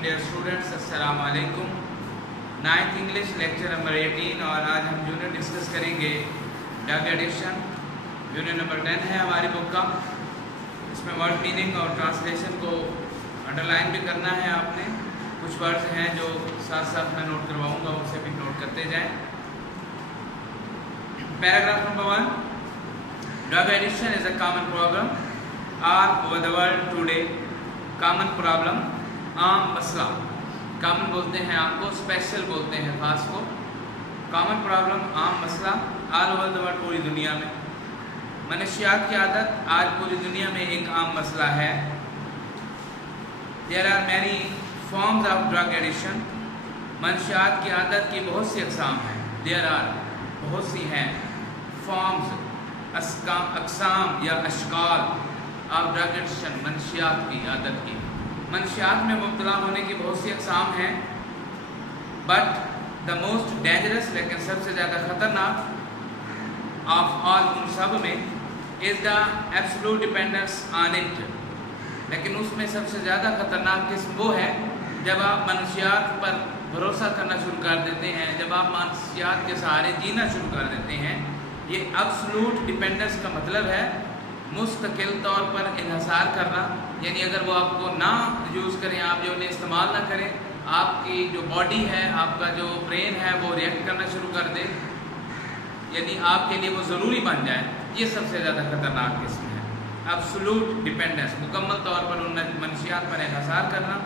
Morning dear students, अस्सलाम वालेकुम। 9th English lecture number 18 और आज हम यूनिट डिस्कस करेंगे ड्रग एडिक्शन। यूनिट नंबर 10 है हमारी बुक का। इसमें वर्ड मीनिंग और ट्रांसलेशन को अंडरलाइन भी करना है आपने। कुछ वर्ड्स हैं जो साथ साथ मैं नोट करवाऊंगा, उसे भी नोट करते जाएं। Paragraph number 1, drug addiction is a common problem all over the world today. Common problem, आम मसला। कॉमन बोलते हैं आपको, स्पेशल बोलते हैं खास को। कॉमन प्रॉब्लम, आम मसला, ऑल ओवर द वर्ल्ड, पूरी दुनिया में। मनशियात की आदत आज पूरी दुनिया में एक आम मसला है। There are many forms of drug addiction. मनशियात की आदत की बहुत सी अकसाम हैं। देयर आर, बहुत सी हैं। फॉर्म्स, अकसाम या अशकाल ऑफ ड्रग एडिक्शन, मनशियात की आदत की। मनशियात में मुब्तला होने की बहुत सी अकसाम हैं, बट द मोस्ट डेंजरस, लेकिन सबसे ज़्यादा ख़तरनाक ऑफ ऑल, उन सब में, is the absolute dependence on it. लेकिन उसमें सबसे ज़्यादा ख़तरनाक किस्म वो है जब आप मनशियात पर भरोसा करना शुरू कर देते हैं, जब आप मनशियात के सहारे जीना शुरू कर देते हैं। ये एब्सोल्यूट डिपेंडेंस का मतलब है मुस्तकिल तौर पर इन्हसार करना, यानी अगर वो आपको ना यूज़ करें, आप जो उन्हें इस्तेमाल ना करें, आपकी जो बॉडी है, आपका जो ब्रेन है, वो रिएक्ट करना शुरू कर दे, यानी आपके लिए वो ज़रूरी बन जाए। ये सबसे ज़्यादा ख़तरनाक किस्म है, एब्सोल्यूट डिपेंडेंस, मुकम्मल तौर पर उन मनशियात पर इन्हसार करना।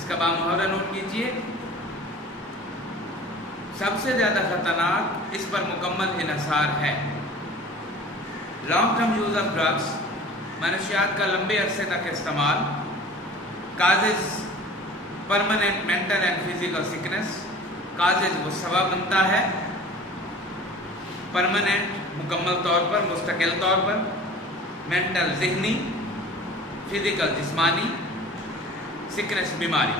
इसका बामुहावरा नोट कीजिए। सबसे ज़्यादा ख़तरनाक इस पर मुकम्मल इन्हसार है। Long term use of drugs, मनशियात का लंबे अरसे तक इस्तेमाल, causes permanent mental and physical sickness. Causes वो सबब बनता है, परमानेंट मुकम्मल तौर पर, मुस्तकिल तौर पर, मेंटल ज़हनी, फिजिकल जिस्मानी, सिकनेस बीमारी।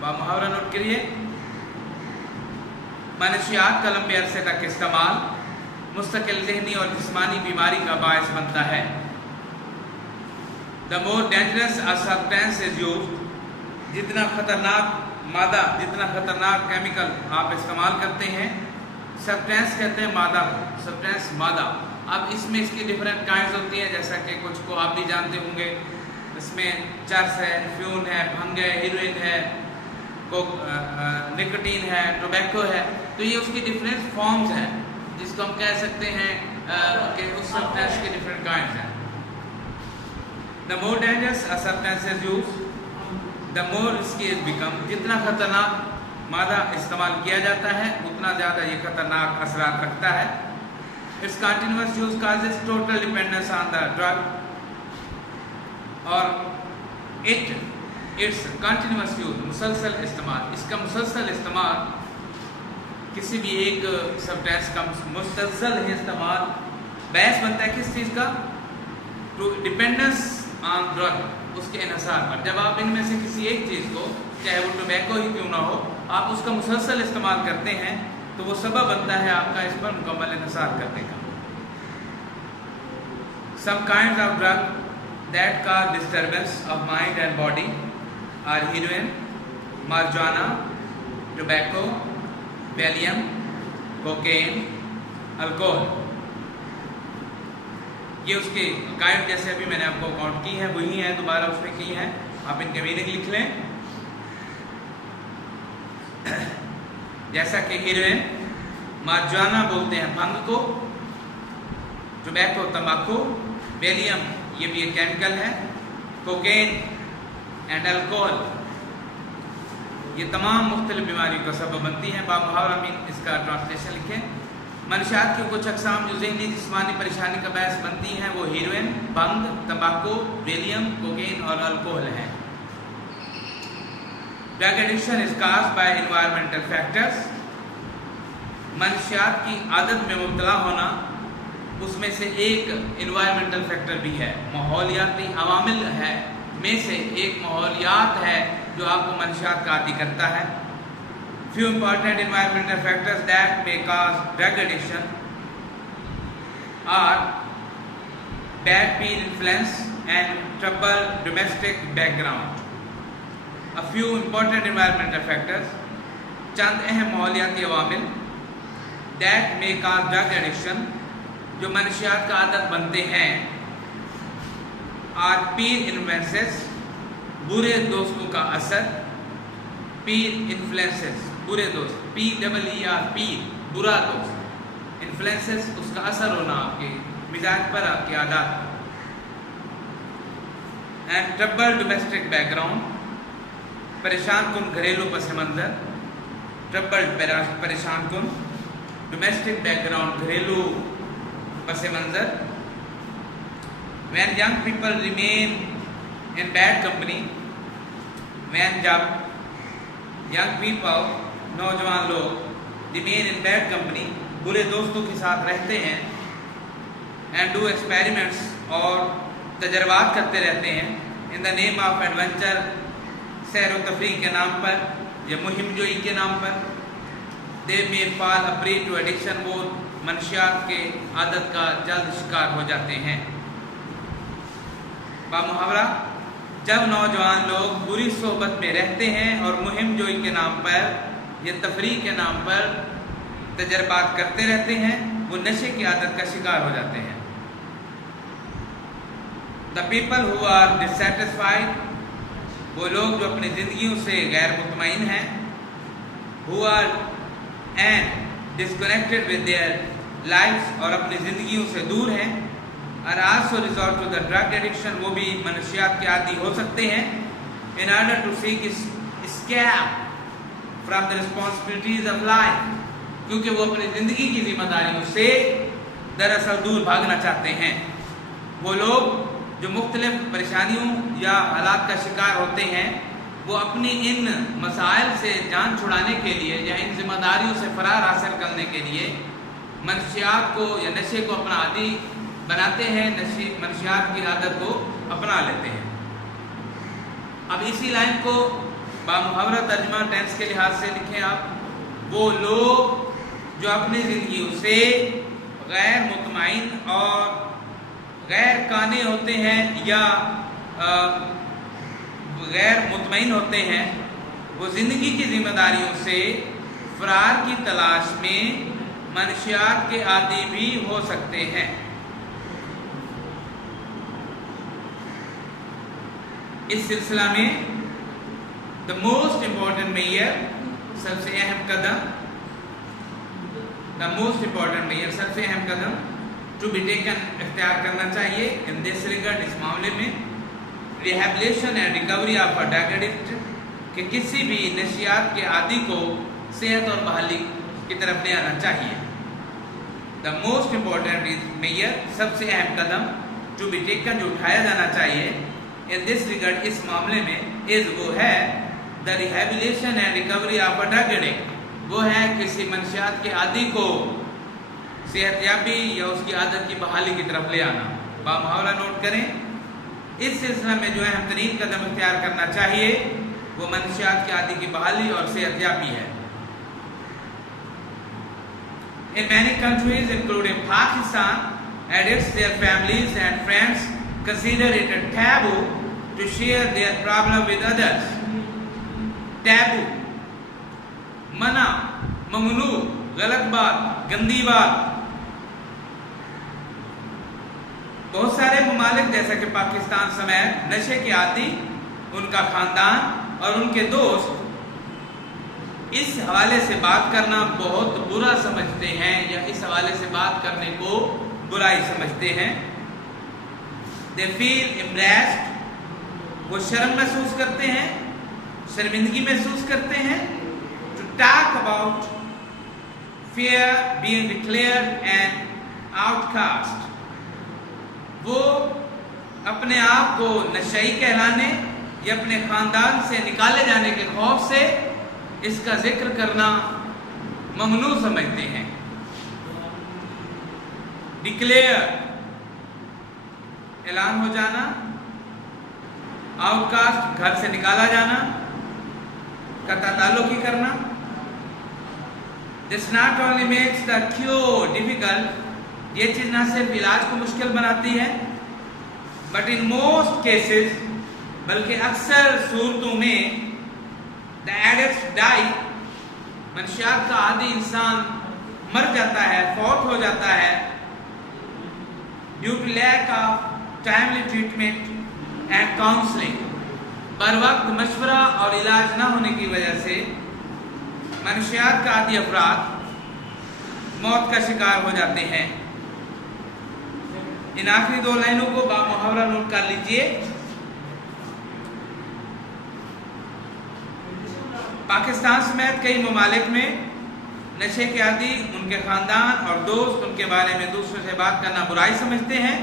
मुहावरा नोट करिए। मनशियात का लंबे अरसे तक इस्तेमाल मुस्तकिल ज़हनी और जिस्मानी बीमारी का बायस बनता है। The more dangerous a substance is used, जितना ख़तरनाक मादा, जितना ख़तरनाक केमिकल आप इस्तेमाल करते हैं, सब्सटेंस कहते हैं मादा, सब्सटेंस मादा। अब इसमें इसकी डिफरेंट काइंड्स होती हैं, जैसा कि कुछ को आप भी जानते होंगे। इसमें चर्स है, फ्यून है, भंग है, हीरोइन है, निकोटीन है, टोबैको है। तो ये उसकी डिफरेंट फॉर्म्स हैं, जिसको हम कह सकते हैं कि उस सब्सटेंस के डिफरेंट काइंड्स हैं। The more dangerous a substance is used, the more risky is become. जितना खतरनाक मादा इस्तेमाल किया जाता है, उतना ज़्यादा ये खतरनाक असरात रखता है। It's continuous use causes total dependence on the drug, और इट्स कंटिन्यूअस यूज, मुसलसल इस्तेमाल, इसका मुसलसल इस्तेमाल, किसी भी एक सब्सटेंस का मुसलसल ही इस्तेमाल बहस बनता है किस चीज़ का? टू डिपेंडेंस ऑन ड्रग, उसके इन्हसार पर। जब आप इनमें से किसी एक चीज़ को, चाहे वो टोबैको ही क्यों ना हो, आप उसका मुसलसल इस्तेमाल करते हैं, तो वो सबब बनता है आपका इस पर मुकम्मल इन्हसार करने का। Some kinds of drug that cause disturbance of mind and body are heroin, marijuana, tobacco, valium, cocaine, alcohol. ये उसके काइंड जैसे अभी मैंने आपको काउंट की है, वही हैं, दोबारा उसमें की हैं। आप इनके मीनिंग लिख लें। जैसा कि हीरोइन, मार्जुआना बोलते हैं भंग को, टोबैको तंबाकू, वैलियम ये भी एक केमिकल है, कोकेन एंड अल्कोहल ये तमाम मुख्तलिफ बीमारियों का सबब बनती हैं। बामुहावरा में इसका ट्रांसलेशन लिखें। मनशियात की कुछ अकसाम जो ज़हनी जिस्मानी परेशानी का बायस बनती हैं, वो हीरोइन, भंग, तंबाकू, वैलियम, कोकेन और अल्कोहल हैं। Drug addiction is caused by environmental factors. मनशियात की आदत में मुब्तला होना, उसमें से एक एनवायरमेंटल फैक्टर भी है, माहौलियाती अवामिल है में से एक माहौलियात है जो आपको मनशियात का आदी करता है। Few important environmental factors that may cause drug addiction are bad peer influence and troubled domestic background. A few important environmental factors, चंद अहम माहौलियाती अवामिल that may cause drug addiction, जो मनशियात का आदत बनते हैं, are peer influences, बुरे दोस्तों का असर, peer influences, बुरे दोस्त, P-E-E-R, peer, बुरा दोस्त, influences उसका असर होना आपके मिजाज पर, आपकी आदत पर, and troubled domestic background, परेशान कुन घरेलू पस मंज़र, ट्रबल्ड परेशान कुन, डोमेस्टिक बैकग्राउंड घरेलू पस मंज़र, when young people remain in bad company, when जब young people नौजवान लोग remain in bad company बुरे दोस्तों के साथ रहते हैं, and do experiments और तजर्बात करते रहते हैं in the name of adventure, सैर व तफरीह के नाम पर या मुहिम जोई के नाम पर, दे में fall a prey to addiction, वो मनशियात के आदत का जल्द शिकार हो जाते हैं। बामुहावरा, जब नौजवान लोग बुरी सोहबत में रहते हैं और मुहिम जोई के नाम पर या तफरीह के नाम पर तजर्बात करते रहते हैं, वो नशे की आदत का शिकार हो जाते हैं। The people who are dissatisfied, वो लोग जो अपनी ज़िंदगियों से गैर मुतमईन हैं, who are and disconnected with their lives, और अपनी ज़िंदगियों से दूर हैं, are also resort to the drug addiction, वो भी मनशियात के आदी हो सकते हैं, in order to seek escape from the responsibilities of life, क्योंकि वो अपनी ज़िंदगी की जिम्मेदारियों से दरअसल दूर भागना चाहते हैं। वो लोग जो मुख्तलिफ परेशानियों या हालात का शिकार होते हैं, वो अपनी इन मसाइल से जान छुड़ाने के लिए या इन जिम्मेदारियों से फरार हासिल करने के लिए मनशियात को या नशे को अपना आदी बनाते हैं, मनशियात की आदत को अपना लेते हैं। अब इसी लाइन को बामुहावरा तर्जमा टेंस के लिहाज से लिखें आप, वो लोग जो अपनी ज़िंदगियों से गैर मुतमईन और गैर काने होते हैं या गैर मुतमईन होते हैं, वो ज़िंदगी की जिम्मेदारियों से फरार की तलाश में मनशियात के आदी भी हो सकते हैं। इस सिलसिला में द मोस्ट इम्पॉर्टेंट मेजर, सबसे अहम कदम, द मोस्ट इम्पॉर्टेंट मेजर, सबसे अहम कदम टू बी टेकन, इख्तियार करना चाहिए इन दिस रिगार्ड, इस मामले में, rehabilitation and recovery of a drug addict, कि किसी भी नशियात के आदी को सेहत और बहाली की तरफ ले आना चाहिए। द मोस्ट इम्पॉर्टेंट मेजर, सबसे अहम कदम, टू बी टेकन, जो उठाया जाना चाहिए इन दिस रिगार्ड, इस मामले में, इज, वो है the rehabilitation and recovery of a drug addict, वो है किसी मनशियात के आदी को सेहतयाबी या उसकी आदत की बहाली की तरफ ले आना। बामुहावरा नोट करें, इस सिलसिले में जो अहम तरीन कदम इख्तियार करना चाहिए वो मनशियात की आदत की बहाली और सेहतयाबी है। In many countries including Pakistan, addicts, their families and friends consider it a taboo to share their problem with others. Taboo, मना, ममनू, गलत बात, गंदी बात। बहुत सारे ममालिक जैसा कि पाकिस्तान समेत नशे के आदी, उनका खानदान और उनके दोस्त इस हवाले से बात करना बहुत बुरा समझते हैं या इस हवाले से बात करने को बुराई समझते हैं। दे फील एम्ब्रेस्ड, वो शर्म महसूस करते हैं, शर्मिंदगी महसूस करते हैं। To talk about fear being declared an outcast, वो अपने आप को नशई कहलाने या अपने खानदान से निकाले जाने के खौफ से इसका जिक्र करना ममनू समझते हैं। डिक्लेयर, ऐलान हो जाना, आउटकास्ट, घर से निकाला जाना, कता ताल्लुकी करना। This not only makes the cure difficult, ये चीज़ न सिर्फ इलाज को मुश्किल बनाती है, but in most cases, बल्कि अक्सर सूरतों में die, منشیات کا عادی انسان مر جاتا ہے، فوت ہو جاتا ہے due to lack of timely treatment and counselling. بر وقت مشورہ اور علاج نہ ہونے کی وجہ سے منشیات کا عادی افراد موت کا شکار ہو جاتے ہیں. ان آخری 2 لائنوں کو بامحاورہ نوٹ کر لیجئے. پاکستان سمیت کئی ممالک میں نشے کے عادی، ان کے خاندان اور دوست ان کے بارے میں دوسروں سے بات کرنا برائی سمجھتے ہیں.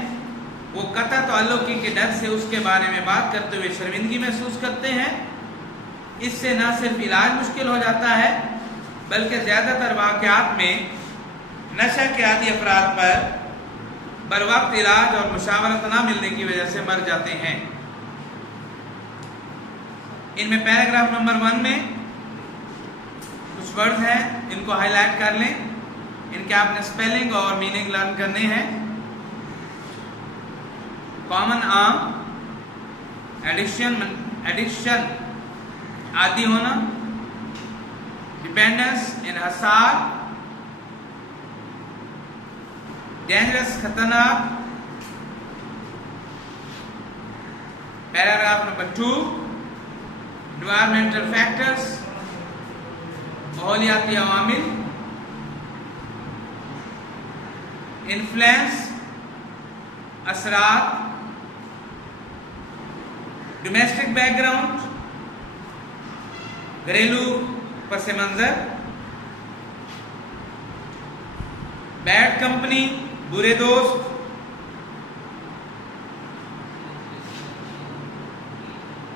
وہ قطع تعلقی کے ڈر سے اس کے بارے میں بات کرتے ہوئے شرمندگی محسوس کرتے ہیں. اس سے نہ صرف علاج مشکل ہو جاتا ہے بلکہ زیادہ تر واقعات میں نشہ کے عادی افراد پر بر وقت علاج اور مشاورت نہ ملنے کی وجہ سے مر جاتے ہیں. ان میں پیراگراف نمبر 1 میں کچھ ورڈز ہیں، ان کو ہائی لائٹ کر لیں. ان کے آپ نے سپیلنگ اور میننگ لرن کرنے ہیں. کامن عام، ایڈکشن عادی ہونا، ڈیپینڈنس انحصار، ڈینجرس خطرناک. پیراگراف نمبر 2 انوائرمنٹل فیکٹرز، ماحولیاتی عوامل، انفلوئنس اثرات، ڈومیسٹک بیک گراؤنڈ گھریلو پس منظر، بیڈ کمپنی برے دوست،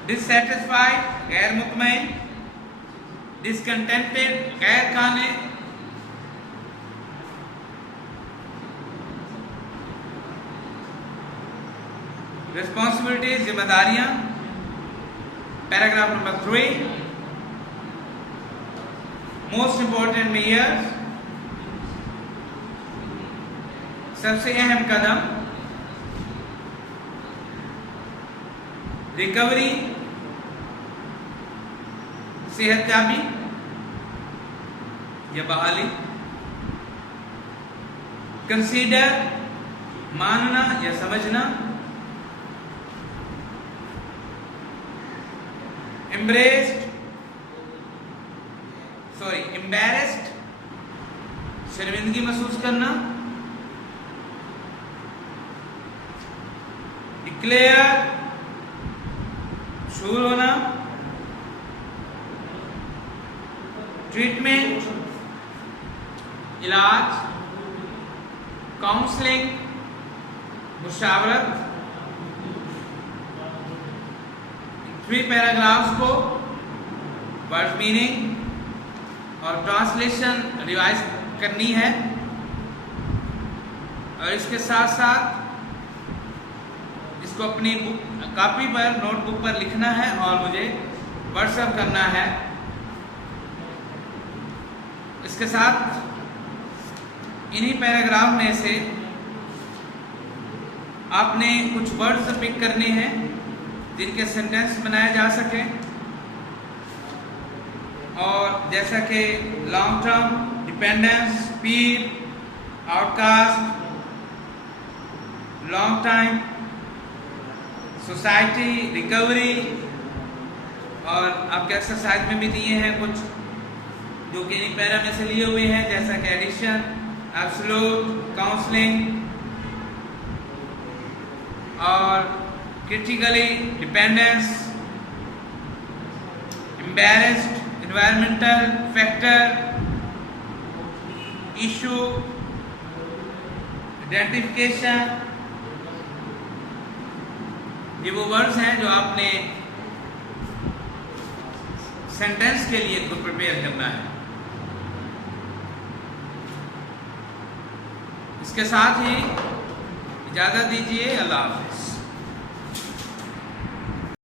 ڈسسیٹسفائیڈ غیر مطمئن، ڈسکنٹینٹڈ غیر قانع، ریسپانسبلٹیز ذمہ داریاں. Paragraph number 3 most important measures, سب سے اہم قدم، ریکوری صحت یابی یا بحالی، کنسیڈر ماننا یا سمجھنا، embarrassed شرمندگی محسوس کرنا، declare شور ہونا، ٹریٹمنٹ علاج، کاؤنسلنگ مشاورت. 3 پیراگرافز کو ورڈ میننگ اور ٹرانسلیشن ریوائز کرنی ہے اور اس کے ساتھ ساتھ اس کو اپنی کاپی پر نوٹ بک پر لکھنا ہے اور مجھے واٹس ایپ کرنا ہے. اس کے ساتھ انہی پیراگراف میں سے آپ نے کچھ ورڈز پک کرنے ہیں جن کے سینٹینس بنائے جا سکیں، اور جیسا کہ long term, dependence, peer, outcast, long time, society, recovery, اور آپ کے ایکسرسائز میں بھی دیے ہیں کچھ جو کہ انہی پیرا میں سے لیے ہوئے ہیں، جیسا کہ ایڈکشن، ایبسولوٹ، کاؤنسلنگ اور critically dependence, embarrassed، environmental factor، issue، identification. یہ وہ ورڈز ہیں جو آپ نے سینٹینس کے لیے کو پریپیئر کرنا ہے. اس کے ساتھ ہی اجازت دیجیے. اللہ حافظ.